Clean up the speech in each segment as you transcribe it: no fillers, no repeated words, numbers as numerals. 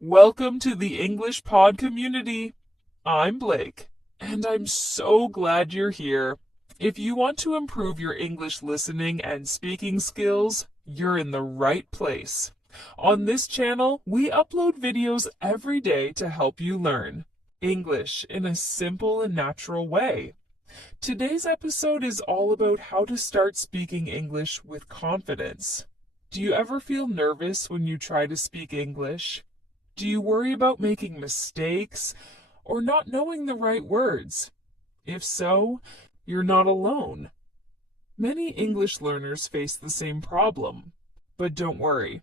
Welcome to the English Pod community. I'm Blake, and I'm so glad you're here. If you want to improve your English listening and speaking skills, you're in the right place. On this channel, we upload videos every day to help you learn English in a simple and natural way. Today's episode is all about how to start speaking English with confidence. Do you ever feel nervous when you try to speak English? Do you worry about making mistakes or not knowing the right words? If so, you're not alone. Many English learners face the same problem, but don't worry.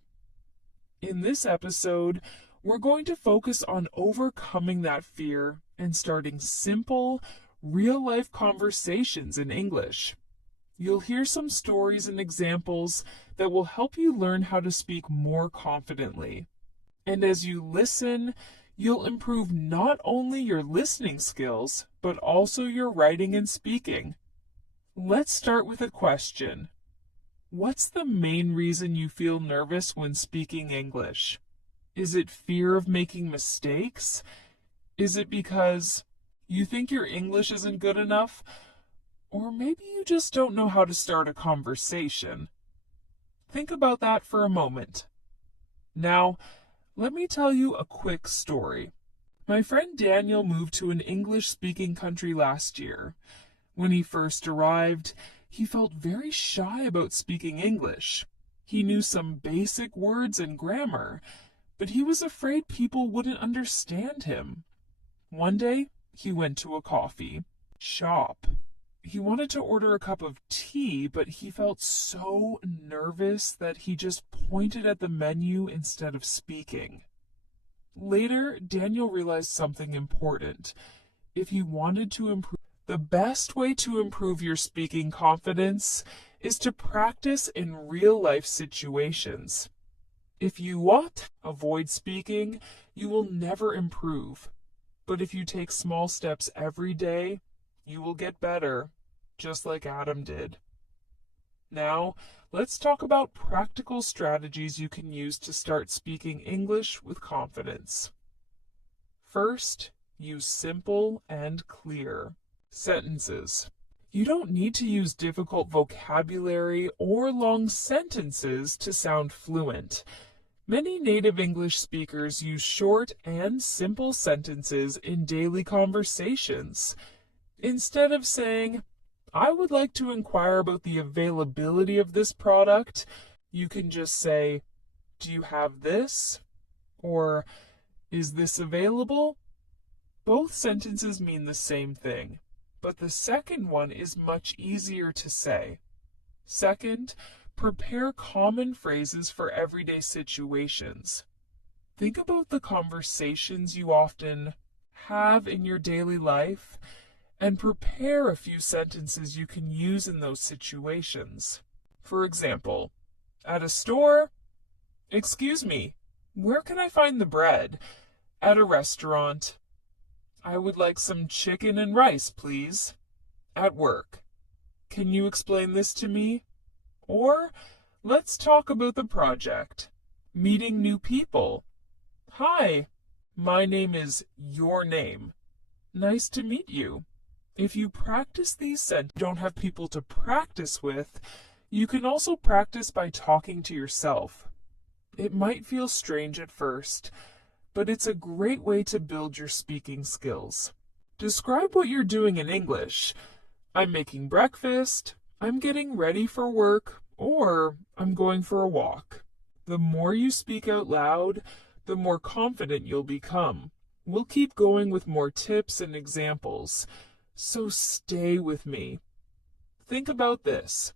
In this episode, we're going to focus on overcoming that fear and starting simple, real-life conversations in English. You'll hear some stories and examples that will help you learn how to speak more confidently. And as you listen, you'll improve not only your listening skills, but also your writing and speaking. Let's start with a question. What's the main reason you feel nervous when speaking English? Is it fear of making mistakes? Is it because you think your English isn't good enough? Or maybe you just don't know how to start a conversation. Think about that for a moment. Now, let me tell you a quick story. My friend Daniel moved to an English-speaking country last year. When he first arrived, he felt very shy about speaking English. He knew some basic words and grammar, but he was afraid people wouldn't understand him. One day, he went to a coffee shop. He wanted to order a cup of tea, but he felt so nervous that he just pointed at the menu instead of speaking. Later, Daniel realized something important. If he wanted to improve, the best way to improve your speaking confidence is to practice in real-life situations. If you avoid speaking, you will never improve. But if you take small steps every day, you will get better, just like Adam did. Now, let's talk about practical strategies you can use to start speaking English with confidence. First, use simple and clear sentences. You don't need to use difficult vocabulary or long sentences to sound fluent. Many native English speakers use short and simple sentences in daily conversations. Instead of saying, "I would like to inquire about the availability of this product," you can just say, "Do you have this?" Or, "Is this available?" Both sentences mean the same thing, but the second one is much easier to say. Second, prepare common phrases for everyday situations. Think about the conversations you often have in your daily life and prepare a few sentences you can use in those situations. For example, at a store, "Excuse me, where can I find the bread?" At a restaurant, "I would like some chicken and rice, please." At work, "Can you explain this to me?" Or, "Let's talk about the project." Meeting new people. "Hi, my name is your name. Nice to meet you." If you practice these sentences, don't have people to practice with, you can also practice by talking to yourself. It might feel strange at first, but it's a great way to build your speaking skills. Describe what you're doing in English. "I'm making breakfast," "I'm getting ready for work," or "I'm going for a walk." The more you speak out loud, the more confident you'll become. We'll keep going with more tips and examples, so stay with me. Think about this.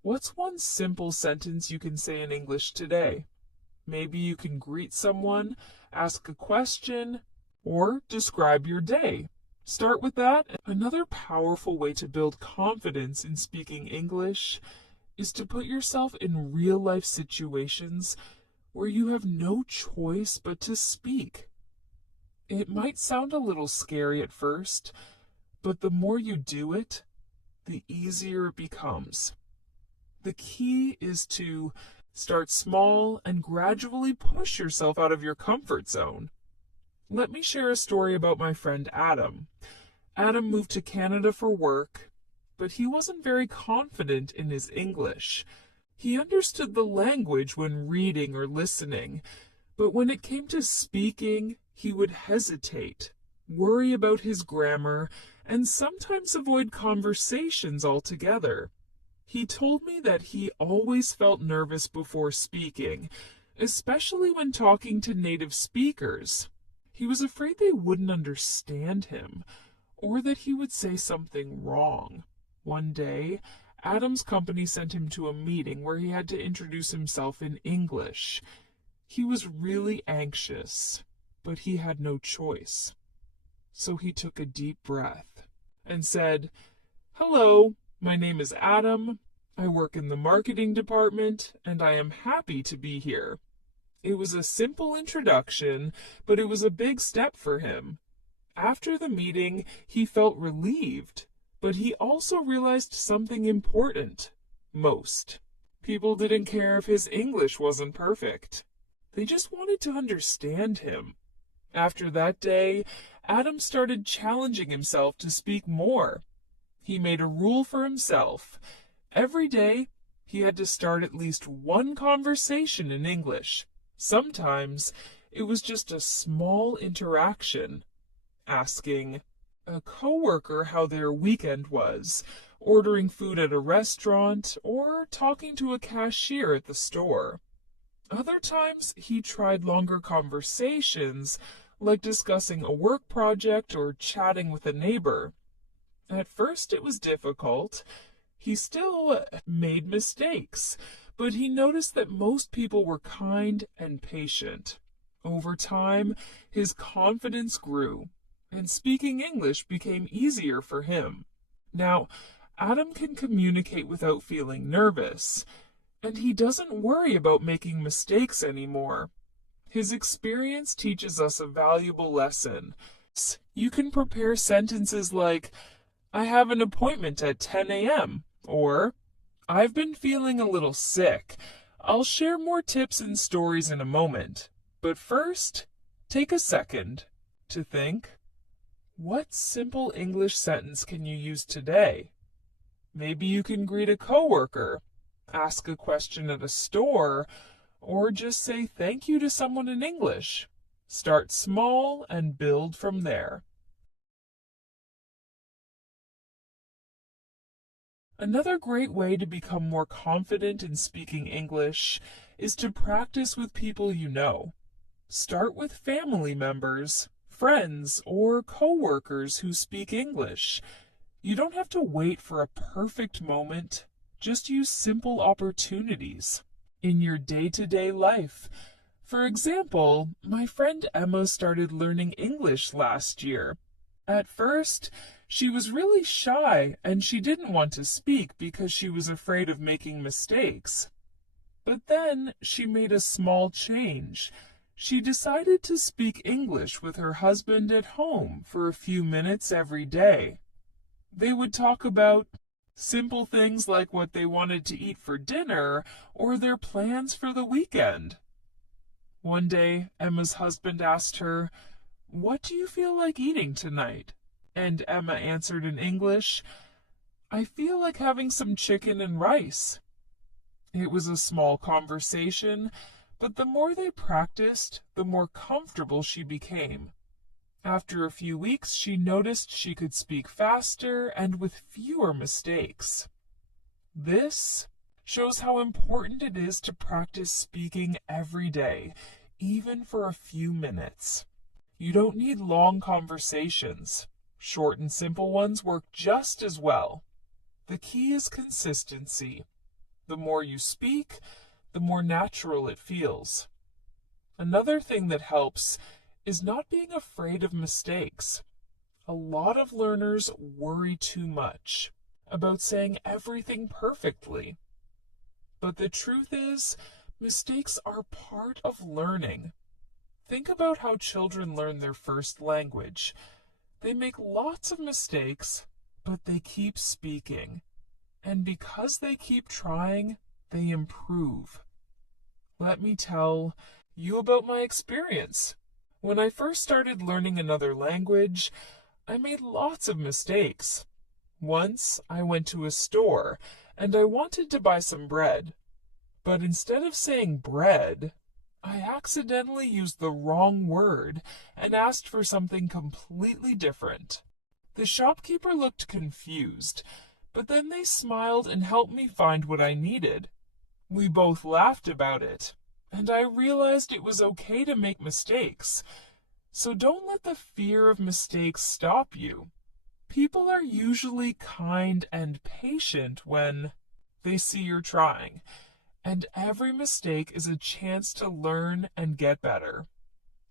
What's one simple sentence you can say in English today? Maybe you can greet someone, ask a question, or describe your day. Start with that. Another powerful way to build confidence in speaking English is to put yourself in real-life situations where you have no choice but to speak. It might sound a little scary at first, but the more you do it, the easier it becomes. The key is to Start small and gradually push yourself out of your comfort zone. Let me share a story about my friend Adam. Adam moved to Canada for work, but he wasn't very confident in his English. He understood the language when reading or listening, but when it came to speaking, he would hesitate, worry about his grammar, and sometimes avoid conversations altogether. He told me that he always felt nervous before speaking, especially when talking to native speakers. He was afraid they wouldn't understand him, or that he would say something wrong. One day, Adam's company sent him to a meeting where he had to introduce himself in English. He was really anxious, but he had no choice. So he took a deep breath and said, "Hello, my name is Adam. I work in the marketing department, and I am happy to be here." It was a simple introduction, but it was a big step for him. After the meeting, he felt relieved, but he also realized something important. Most people didn't care if his English wasn't perfect. They just wanted to understand him. After that day, Adam started challenging himself to speak more. He made a rule for himself. Every day, he had to start at least one conversation in English. Sometimes, it was just a small interaction, asking a coworker how their weekend was, ordering food at a restaurant, or talking to a cashier at the store. Other times, he tried longer conversations, like discussing a work project or chatting with a neighbor. At first, it was difficult. He still made mistakes, but he noticed that most people were kind and patient. Over time, his confidence grew, and speaking English became easier for him. Now, Adam can communicate without feeling nervous, and he doesn't worry about making mistakes anymore. His experience teaches us a valuable lesson. You can prepare sentences like, "I have an appointment at 10 a.m., or, "I've been feeling a little sick. I'll share more tips and stories in a moment. But first, take a second to think, what simple English sentence can you use today? Maybe you can greet a coworker, ask a question at a store, or just say thank you to someone in English. Start small and build from there." Another great way to become more confident in speaking English is to practice with people you know. Start with family members, friends, or coworkers who speak English. You don't have to wait for a perfect moment. Just use simple opportunities in your day-to-day life. For example, my friend Emma started learning English last year. At first, she was really shy and she didn't want to speak because she was afraid of making mistakes. But then she made a small change. She decided to speak English with her husband at home for a few minutes every day. They would talk about simple things like what they wanted to eat for dinner or their plans for the weekend. One day, Emma's husband asked her, "What do you feel like eating tonight?" And Emma answered in English, "I feel like having some chicken and rice." It was a small conversation, but the more they practiced, the more comfortable she became. After a few weeks, she noticed she could speak faster and with fewer mistakes. This shows how important it is to practice speaking every day, even for a few minutes. You don't need long conversations. Short and simple ones work just as well. The key is consistency. The more you speak, the more natural it feels. Another thing that helps is not being afraid of mistakes. A lot of learners worry too much about saying everything perfectly. But the truth is, mistakes are part of learning. Think about how children learn their first language. They make lots of mistakes, but they keep speaking. And because they keep trying, they improve. Let me tell you about my experience. When I first started learning another language, I made lots of mistakes. Once I went to a store and I wanted to buy some bread, but instead of saying bread, I accidentally used the wrong word and asked for something completely different. The shopkeeper looked confused, but then they smiled and helped me find what I needed. We both laughed about it, and I realized it was okay to make mistakes. So don't let the fear of mistakes stop you. People are usually kind and patient when they see you're trying, and every mistake is a chance to learn and get better.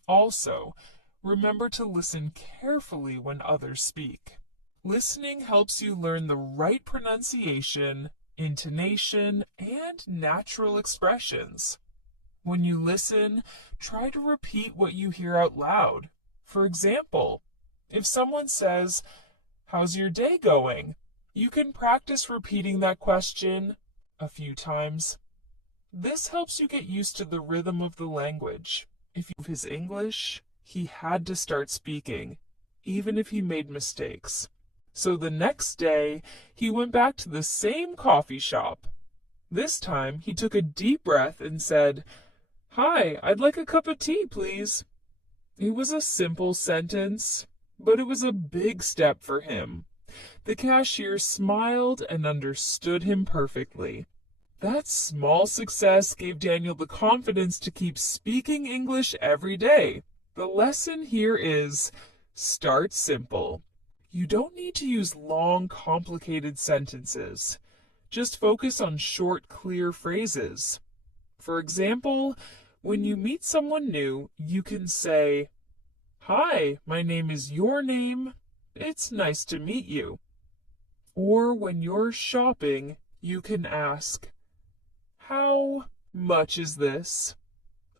Also, remember to listen carefully when others speak. Listening helps you learn the right pronunciation, intonation, and natural expressions. When you listen, try to repeat what you hear out loud. For example, if someone says, "How's your day going?" you can practice repeating that question a few times. This helps you get used to the rhythm of the language. If you his English, he had to start speaking, even if he made mistakes. So the next day, he went back to the same coffee shop. This time, he took a deep breath and said, "Hi, I'd like a cup of tea, please." It was a simple sentence, but it was a big step for him. The cashier smiled and understood him perfectly. That small success gave Daniel the confidence to keep speaking English every day. The lesson here is, start simple. You don't need to use long, complicated sentences. Just focus on short, clear phrases. For example, when you meet someone new, you can say, "Hi, my name is your name. It's nice to meet you." Or when you're shopping, you can ask, "How much is this?"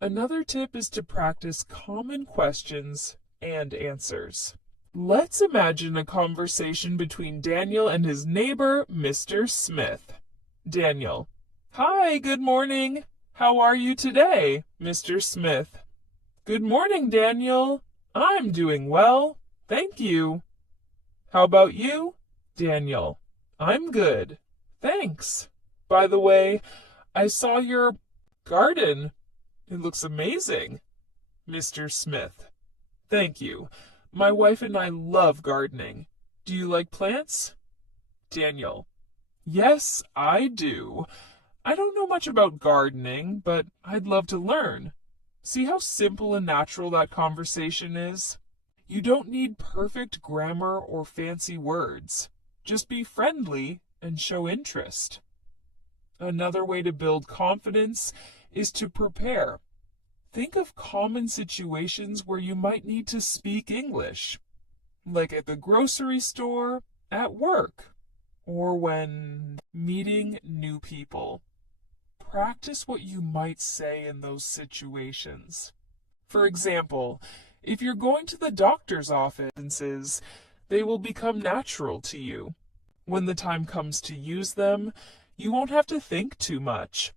Another tip is to practice common questions and answers. Let's imagine a conversation between Daniel and his neighbor, Mr. Smith. Daniel: "Hi, good morning. How are you today, Mr. Smith?" "Good morning, Daniel. I'm doing well, thank you." "How about you?" Daniel: "I'm good, thanks. By the way, I saw your garden. It looks amazing." Mr. Smith: "Thank you. My wife and I love gardening. Do you like plants?" Daniel: "Yes, I do. I don't know much about gardening, but I'd love to learn." See how simple and natural that conversation is? You don't need perfect grammar or fancy words. Just be friendly and show interest. Another way to build confidence is to prepare. Think of common situations where you might need to speak English, like at the grocery store, at work, or when meeting new people. Practice what you might say in those situations. For example, if you're going to the doctor's office, they will become natural to you. When the time comes to use them, you won't have to think too much.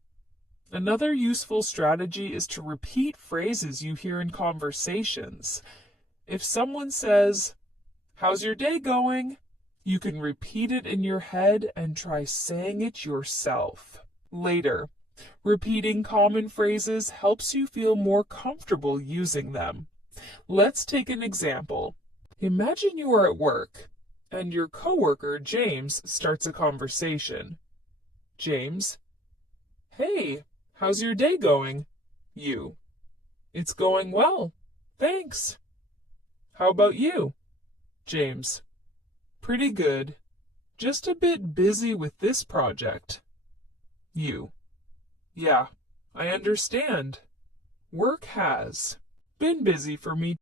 Another useful strategy is to repeat phrases you hear in conversations. If someone says, "How's your day going?" you can repeat it in your head and try saying it yourself. Later, repeating common phrases helps you feel more comfortable using them. Let's take an example. Imagine you are at work, and your coworker, James, starts a conversation. James: "Hey, how's your day going?" You: "It's going well, thanks." "How about you?" James: "Pretty good. Just a bit busy with this project." You: "Yeah, I understand. Work has been busy for me